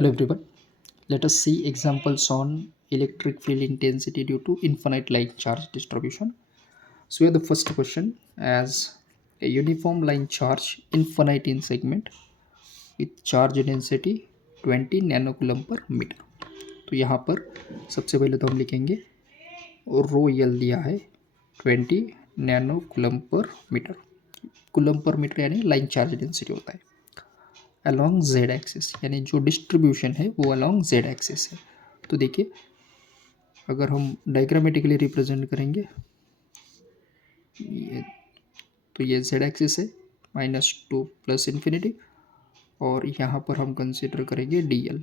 Hello everyone. Let us see examples on electric field intensity due to infinite line charge distribution. So here the first question, as a uniform line charge infinite in segment with charge density 20 नैनोकूलम पर metre. तो यहाँ पर सबसे पहले तो हम लिखेंगे रो यल दिया है 20 नैनोकूलम पर मीटर. कूलम पर मीटर यानी लाइन चार्ज डेंसिटी होता है अलॉन्ग जेड एक्सिस, यानी जो डिस्ट्रीब्यूशन है वो अलॉन्ग जेड एक्सिस है. तो देखिए, अगर हम डायग्रामेटिकली रिप्रेजेंट करेंगे ये, तो ये जेड एक्सिस है -2 प्लस इन्फिनिटी, और यहाँ पर हम कंसिडर करेंगे डी एल,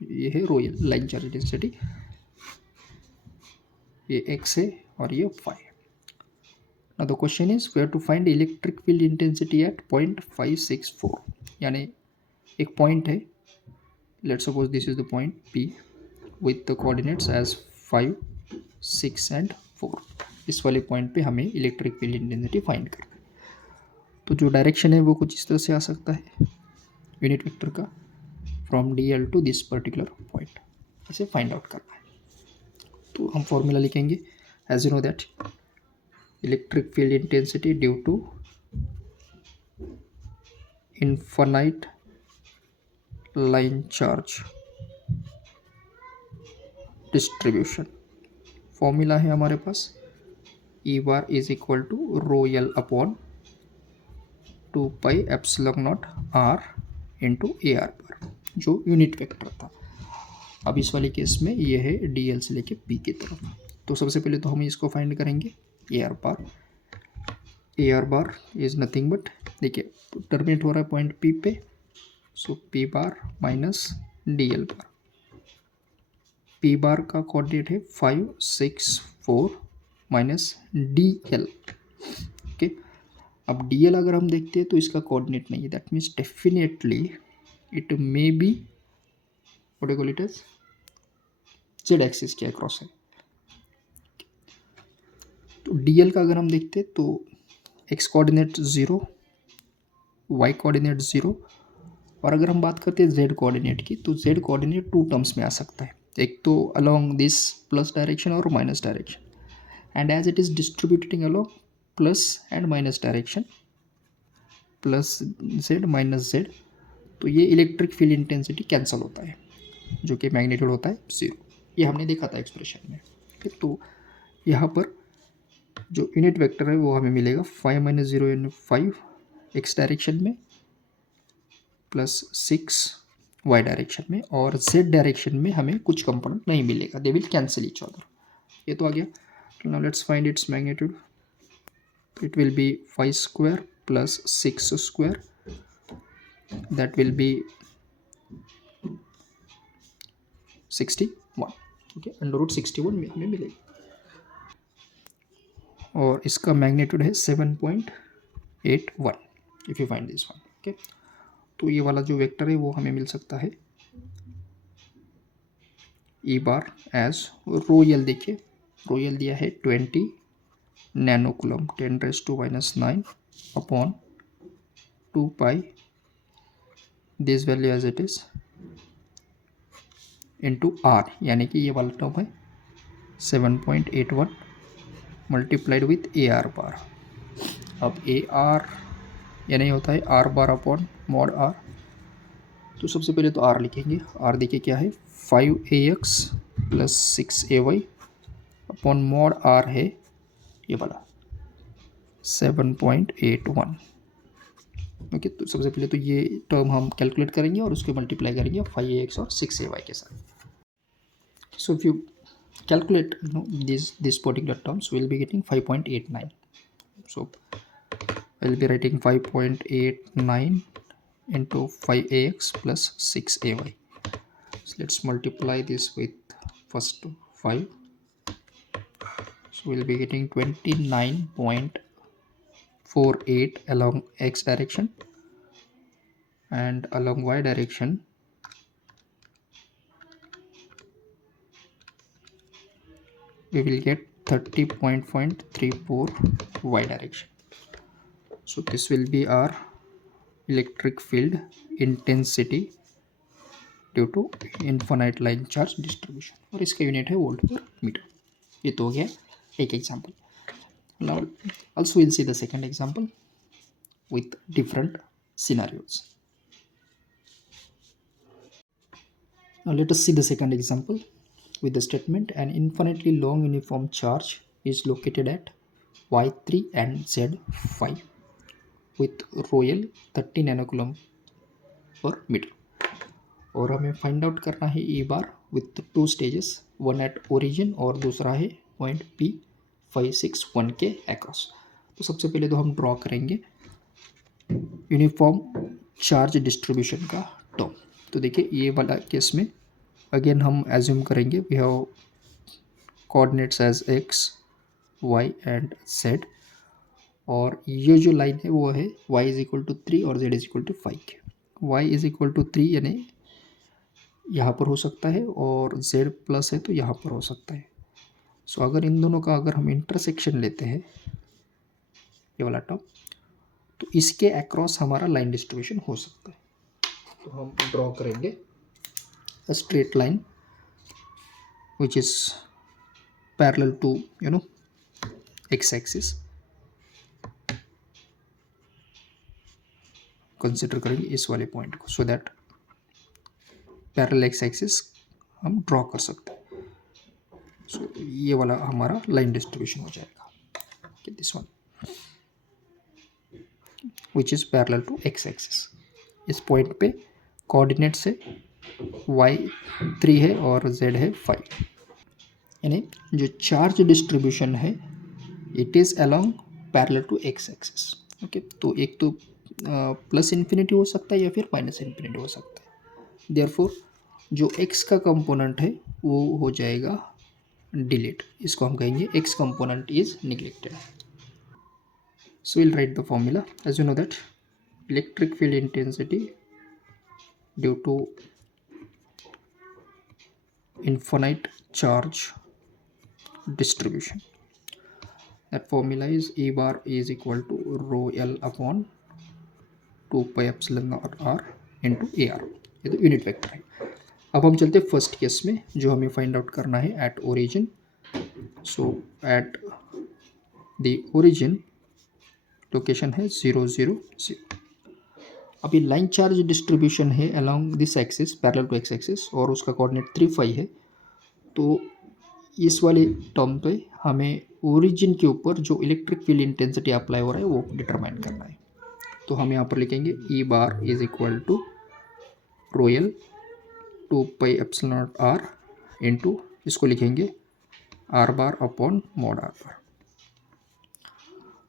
ये है रोयल लाइन चार्ज डेंसिटी, ये एक्स है और ये phi. Now the question is where to find electric field intensity at point 564. यानी एक पॉइंट है, let's suppose this is the point P with the coordinates as 5, 6 and 4. इस वाले point पे हमें इलेक्ट्रिक फील्ड इंटेंसिटी फाइंड करना है. तो जो डायरेक्शन है वो कुछ इस तरह से आ सकता है यूनिट वेक्टर का, from D L to this particular point, इसे फाइंड आउट करना है. तो हम फॉर्मूला लिखेंगे as you know that electric field intensity due to infinite line charge distribution. Formula है हमारे पास E bar is equal to rho L upon 2 pi epsilon not R into A R bar, जो unit vector था. अब इस वाले case में ये है डी एल से लेके पी की तरफ. तो सबसे पहले तो हम इसको फाइंड करेंगे A R bar is nothing but, देखिए टर्मिनेट हो रहा है पॉइंट पी पे, so P bar minus D L bar. P bar का कोऑर्डिनेट है 5, 6, 4 माइनस डी एल. ओके, अब डी एल अगर हम देखते हैं तो इसका कोऑर्डिनेट नहीं है, that means definitely it may be what call it as Z axis के अक्रॉस है. तो डी एल का अगर हम देखते हैं तो एक्स कोऑर्डिनेट 0, वाई कोऑर्डिनेट 0, और अगर हम बात करते हैं जेड कोऑर्डिनेट की, तो जेड कोऑर्डिनेट 2 टर्म्स में आ सकता है, एक तो अलोंग दिस प्लस डायरेक्शन और minus direction, and as it is distributing along plus and minus direction, plus Z minus Z, तो ये इलेक्ट्रिक फील्ड इंटेंसिटी कैंसिल होता है, जो कि मैग्नीट्यूड होता है 0. ये हमने देखा था एक्सप्रेशन में. तो यहाँ पर जो यूनिट वेक्टर है वो हमें मिलेगा 5 माइनस 0 यानी 5 एक्स डायरेक्शन में प्लस 6 वाई डायरेक्शन में, और जेड डायरेक्शन में हमें कुछ कंपोनेंट नहीं मिलेगा, they will cancel each other. ये तो आ गया. Now let's find its magnitude. It will be 5 square plus 6 square, that will be 61. Okay, under root 61 में हमें मिलेगा, और इसका मैग्नीट्यूड है 7.81 if you find this one. Okay, तो ये वाला जो वेक्टर है वो हमें मिल सकता है ई बार एज रोयल. देखिए रोयल दिया है 20 nanocoulomb 10⁻⁹ upon 2 pi this value as it is into R, यानी कि ये वाला टर्म है 7.81 multiplied with A R bar. अब ए आर यानी होता है R bar upon mod R. तो सबसे पहले तो आर लिखेंगे. आर देखिए क्या है 5ax plus 6ay upon mod are है ये वाला 7.81. ओके, तो सबसे पहले तो ये टर्म हम कैलकुलेट करेंगे और उसके मल्टीप्लाई करेंगे 5ax और 6ay के साथ. So if you calculate this particular terms, we'll be getting 5.89. so I'll be writing 5.89 into 5ax plus 6ay. So let's multiply this with first 5, so we'll be getting 29.48 along x direction, and along y direction we will get 30.34 y direction. So this will be our electric field intensity due to infinite line charge distribution, और इसका unit है volt पर metre. ये तो हो गया एक example. Now also will see the second example with different scenarios. Now let us see the second example with the statement an infinitely long uniform charge is located at y3 and z5 with royal 30 nanocoulomb per meter, और हमें find out करना है E bar with two stages, one at origin और दूसरा है point P561 के across. तो सबसे पहले तो हम ड्रॉ करेंगे यूनिफॉर्म चार्ज डिस्ट्रीब्यूशन का टर्म। तो देखिए ये वाला केस में अगेन हम एज्यूम करेंगे we have coordinates as x, y and z, और ये जो लाइन है वो है y इज इक्वल टू 3 और z is equal to 5। y is equal to 3 यानी यहाँ पर हो सकता है, और z प्लस है तो यहाँ पर हो सकता है। सो अगर इन दोनों का अगर हम इंटरसेक्शन लेते हैं ये वाला टर्म, तो इसके अक्रॉस हमारा लाइन डिस्ट्रीब्यूशन हो सकता है। तो हम ड्रॉ करेंगे a straight line which is parallel to X axis. Consider करेंगे इस वाले पॉइंट को, so that parallel X axis हम ड्रॉ कर सकते हैं। सो ये वाला हमारा लाइन डिस्ट्रीब्यूशन हो जाएगा, this one which is parallel to X axis. इस पॉइंट पे कोऑर्डिनेट्स है y3 है और z है 5, यानी जो चार्ज डिस्ट्रीब्यूशन है it is along parallel to X axis. Okay, तो एक तो प्लस इन्फिनिटी हो सकता है या फिर माइनस इन्फिनिटी हो सकता है। देयरफॉर जो x का कंपोनेंट है वो हो जाएगा डिलीट, इसको हम कहेंगे x component is neglected. So we'll write the formula. As you know that electric field intensity due to infinite charge distribution, that formula is E bar is equal to rho L upon 2 pi epsilon r into AR। ये तो unit vector है। अब हम चलते हैं first case में, जो हमें फाइंड आउट करना है at origin. So at the origin location है 0 0 0। अभी लाइन चार्ज डिस्ट्रीब्यूशन है along this axis parallel to X axis, और उसका कोऑर्डिनेट 3 5 है। तो इस वाले टर्म पे हमें ओरिजिन के ऊपर जो इलेक्ट्रिक फील्ड इंटेंसिटी अप्लाई हो रहा है वो डिटरमाइन करना है। तो हम यहाँ पर लिखेंगे E bar is equal to रोयल 2 pi epsilon not R into, इसको लिखेंगे R bar upon mod R bar.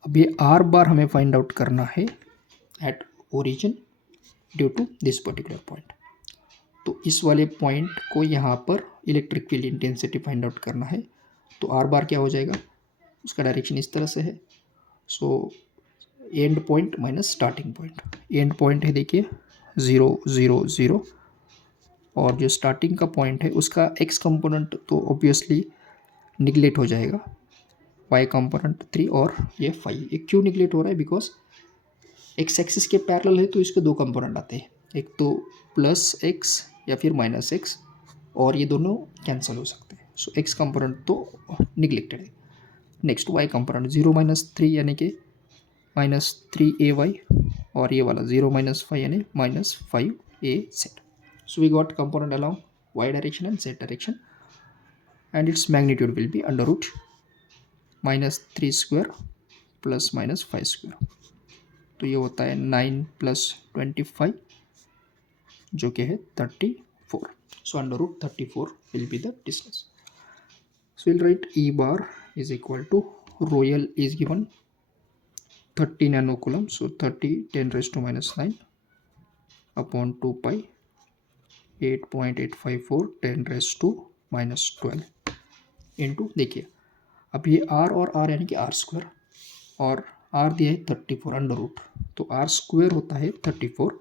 अब ये आर बार हमें फाइंड आउट करना है at origin due to this particular point. तो इस वाले पॉइंट को यहाँ पर electric field intensity find out करना है। तो आर बार क्या हो जाएगा, उसका डायरेक्शन इस तरह से है। So and point minus starting point, and point है देखिए 0 0 0, और जो स्टार्टिंग का पॉइंट है उसका एक्स कंपोनेंट तो ऑब्वियसली निगलेक्ट हो जाएगा, वाई कंपोनेंट 3 और ये 5। ये क्यों निगलेक्ट हो रहा है, बिकॉज एक्स एक्सिस के पैरेलल है तो इसके दो कंपोनेंट आते हैं, एक तो प्लस एक्स या फिर माइनस एक्स, और ये दोनों कैंसिल हो सकते हैं। सो एक्स कंपोनेंट तो निगलेक्टेड है। नेक्स्ट वाई कंपोनेंट 0 -3 यानी कि -3ay, और ये वाला 0 -5 यानी -5az। So we got component along y direction and z direction, and its magnitude will be under root -3 square plus -5 square. तो ये होता है 9 + 25 जो कि है 34। So under root 34 will be the distance. So will write E bar is equal to rho L is given 30 nano coulomb, so 30 10⁻⁹ upon 2 pi 8.854 10⁻⁻12 into, देखिए अब ये आर और आर यानी कि आर स्क्वायर, और आर दिया है 34 अंडर रूट, तो आर स्क्वायर होता है 34,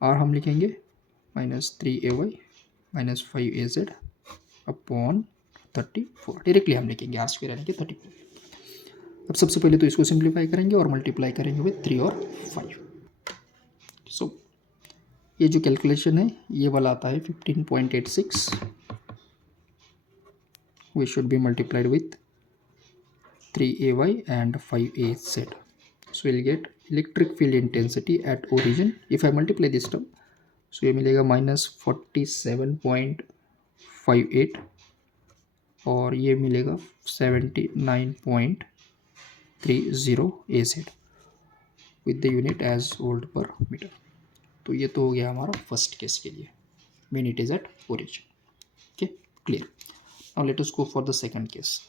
आर हम लिखेंगे -3ay -5az अपॉन 34, डायरेक्टली हम लिखेंगे आर स्क्वायर यानी कि 34। अब सबसे पहले तो इसको सिंप्लीफाई करेंगे और मल्टीप्लाई करेंगे विथ 3 और 5। सो ये जो कैलकुलेशन है ये वाला आता है 15.86, we should be multiplied with 3ay and 5az. So we'll get electric field intensity at origin. If I multiply this term, so ये मिलेगा -47.58 और ये मिलेगा 79.30 az with the unit as volt per meter. तो ये तो हो गया हमारा फर्स्ट केस के लिए, when it is at origin. Okay, clear. Now let us go for the second case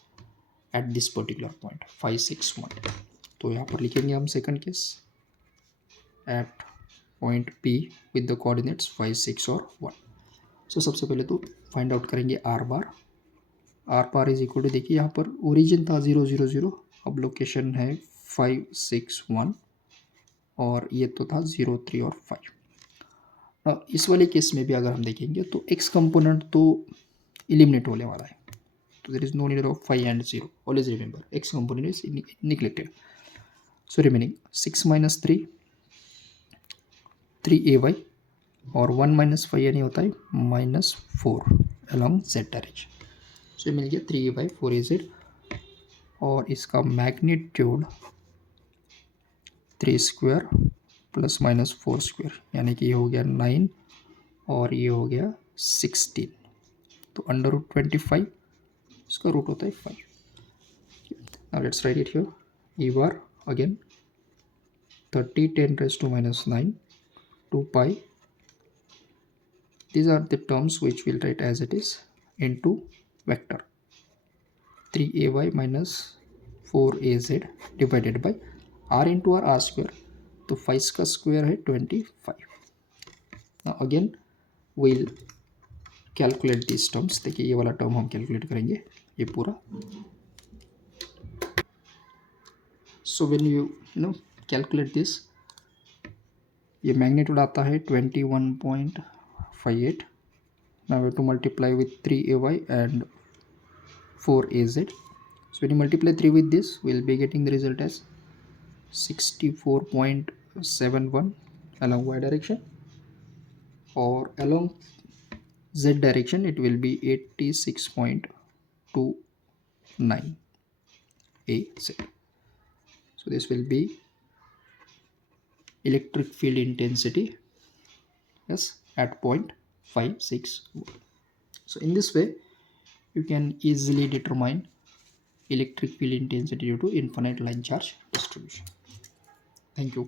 at this particular point 561. तो यहाँ पर लिखेंगे हम second case at point P with the coordinates 5, 6 और 1. सो सबसे पहले तो फाइंड आउट करेंगे R bar is equal to, देखिए यहाँ पर ओरिजिन था 0, 0, 0, अब लोकेशन है 5, 6, 1 और ये तो था 0, 3 और 5. इस वाले केस में भी अगर हम देखेंगे तो एक्स कंपोनेंट तो एलिमिनेट होने वाला है, तो there is no need of 5 and 0. Always remember X component is neglected. So remaining 6 - 3 3ay और 1 - 5 यानी होता है -4 अलॉन्ग z डायरेक्शन. सो मिल गया 3a / 4az और इसका मैग्नीट्यूड 3² + -4² यानी कि ये हो गया 9 और ये हो गया 16. तो √25 इसका रूट होता है 5. Now let's write it here. E bar again 30 10⁻⁹ 2 pi. These are the terms which we'll write as it is into vector 3ay - 4az divided by r into r square. तो 5 का स्क्वायर है 25. Now again we'll calculate these terms. देखिए ये वाला term हम calculate करेंगे ये पूरा. So when you calculate this, ये मैग्नीट्यूड आता है 21.58. Now we have to multiply with 3ay and 4az. So when you multiply 3 with this, we'll be getting the result as 64.71 along y direction, or along z direction it will be 86.29 az. So this will be electric field intensity, yes, at point 5, 6, 1. So in this way you can easily determine electric field intensity due to infinite line charge distribution. Thank you.